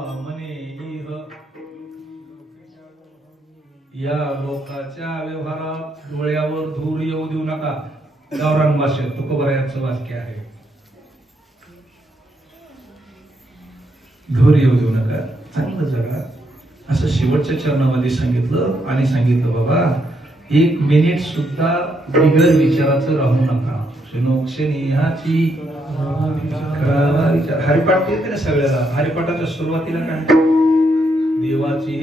म्हणे या लोकाच्या व्यवहारात डोळ्यावर धूर येऊ देऊ नका. गावरान भाषेत तुकोबरायाचं वाक्य आहे. धूर येऊ देऊ नका. चांगलं जगा. असं शेवटच्या चरणामध्ये सांगितलं आणि सांगितलं बाबा एक मिनिट सुद्धा बिगर विचाराचं राहू नका. क्षणोक्षणी करावा विचार. हरिपाठ येते ना सगळ्याला? हरिपाठाच्या सुरुवातीला काय? देवाची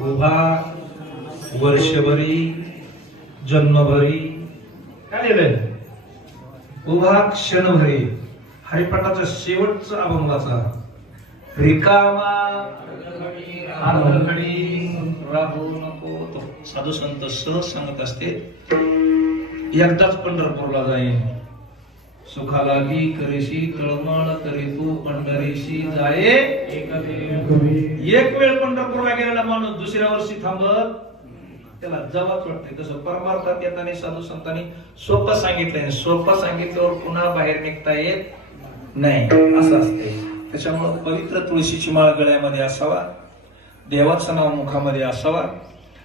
उभा वर्षभरी जन्मभरी काय लिहिलंय? उभा क्षणभरी. हरिपाठाचा शेवटचा अभंगाचा. रिकामा राहू नको. तो साधू संत सहज सांगत असते एकदाच पंढरपूरला जाईन. सुखालागी करेशी तळमळ करी तू पंढरीशी जाये. एक वेळ पंढरपूरला गेलेला माणूस दुसऱ्या वर्षी थांबत त्याला जवाब वाटते तसं परमार्थात येताना साधू संतांनी सोपं सांगितलंय. सोपं सांगितल्यावर पुन्हा बाहेर निघता येत नाही. असं असते त्याच्यामुळं पवित्र तुळशीची माळ गळ्यामध्ये असावा देवाचं नाव मुखामध्ये असावा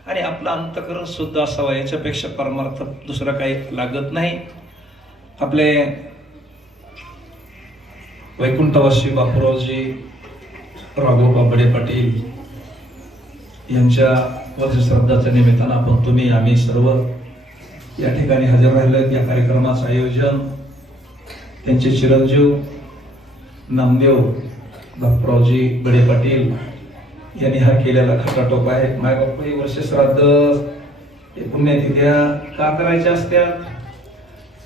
आणि आपलं अंतकरण शुद्ध असावा याच्यापेक्षा परमार्थ दुसरं काही लागत नाही. आपले वैकुंठवासी बापूरावजी राघोबा बडे पाटील यांच्या वर्षश्रद्धाच्या निमित्तानं आपण तुम्ही आम्ही सर्व या ठिकाणी हजर राहिलो या कार्यक्रमाचं आयोजन त्यांचे चिरंजीव नामदेव बापूरावजी बडे पाटील यांनी हा केलेला खटाटोप आहे. माय बाप्पा हे वर्ष श्राद्ध हे पुण्यतिथ्या का करायच्या असत्या?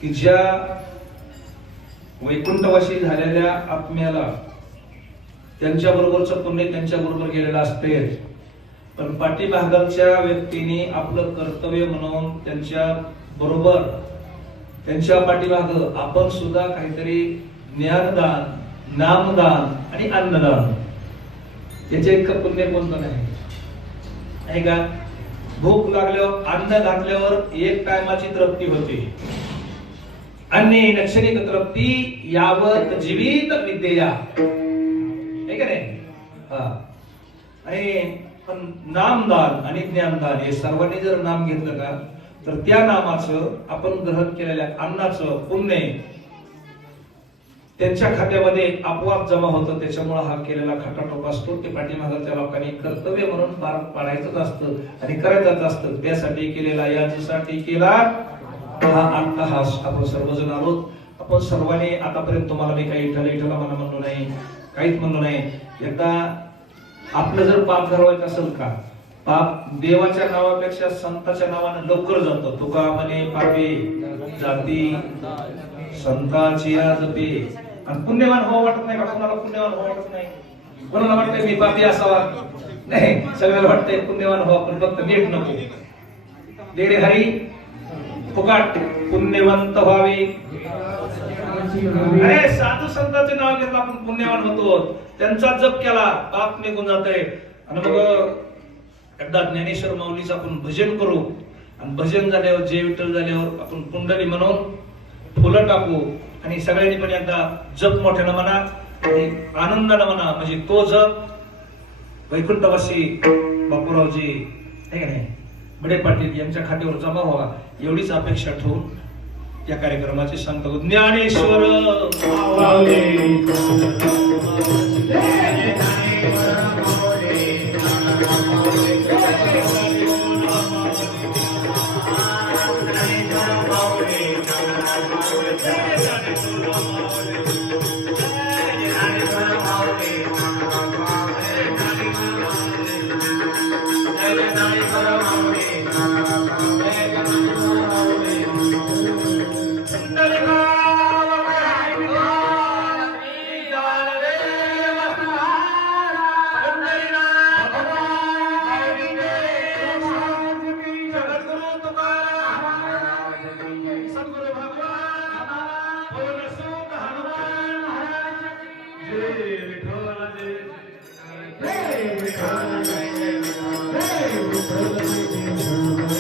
की ज्या वैकुंठवाशी झालेल्या आत्म्याला त्यांच्या बरोबरचं पुण्य त्यांच्या बरोबर गेलेलं असते पण पाठीभागाच्या व्यक्तीने आपलं कर्तव्य म्हणून त्यांच्या बरोबर त्यांच्या पाठीभाग आपण सुद्धा काहीतरी ज्ञानदान नामदान आणि अन्नदान. याचे इतकं पुण्य कोणतं नाही. आहे का? भूक लागल्यावर अन्न लागल्यावर एक टायमाची तृप्ती होते. अन्य नक्षणिक तृप्ती यावत जीवित विद्येया. आहे का नाही? हा. आणि पण नामदान आणि ज्ञानदान हे सर्वांनी जर नाम घेतलं का तर त्या नामाचं आपण ग्रहण केलेल्या अन्नाचं पुण्य त्यांच्या खात्यामध्ये आपोआप जमा होतं. त्याच्यामुळे हा केलेला खाटाटोप असतो. ते पाठीमागाच्या लोकांनी कर्तव्य म्हणून पार पाडायचंच असतं आणि करायचंच असतं. त्यासाठी केलेला याच्यासाठी केला हा अट्टहास आपण सर्वजण आलोत. आपण सर्वांनी आतापर्यंत तुम्हाला मी काही इठल इठला मला म्हणलो नाही काहीच म्हणलो नाही एकदा आपलं जर पाप ठरवायचं असेल का पाप देवाच्या नावापेक्षा संताच्या नावानं लवकर जातो तुका म्हणे पापे जाती संताची आज आणि पुण्यवान हो वाटत नाही का? कोणाला पुण्यवान हो वाटत नाही? कोणाला वाटतंय मी पापी असावा? नाही सगळ्याला वाटतंय पुण्यवान हो आपण फक्त नीट नको. देडे हरी फुकाट पुण्यवंत व्हावे. अरे साधू संतांचे नाव घेतलं आपण पुण्यवान होतो. त्यांचा जप केला पाप निघून जाते आणि मग एकदा ज्ञानेश्वर माऊलीचं आपण भजन करू. आणि भजन झाल्यावर जय विठ्ठल झाल्यावर आपण कुंडली म्हणून फुलं टाकू. आणि सगळ्यांनी पण एकदा जप मोठ्यानं म्हणा आणि आनंदानं म्हणा म्हणजे तो जप वैकुंठवासी बापूरावजी आहे का नाही? बडे पाटील यांच्या खात्यावर जमा व्हावा एवढीच अपेक्षा ठेवून या कार्यक्रमाचे सांगतो ज्ञानेश्वर विठ्ठल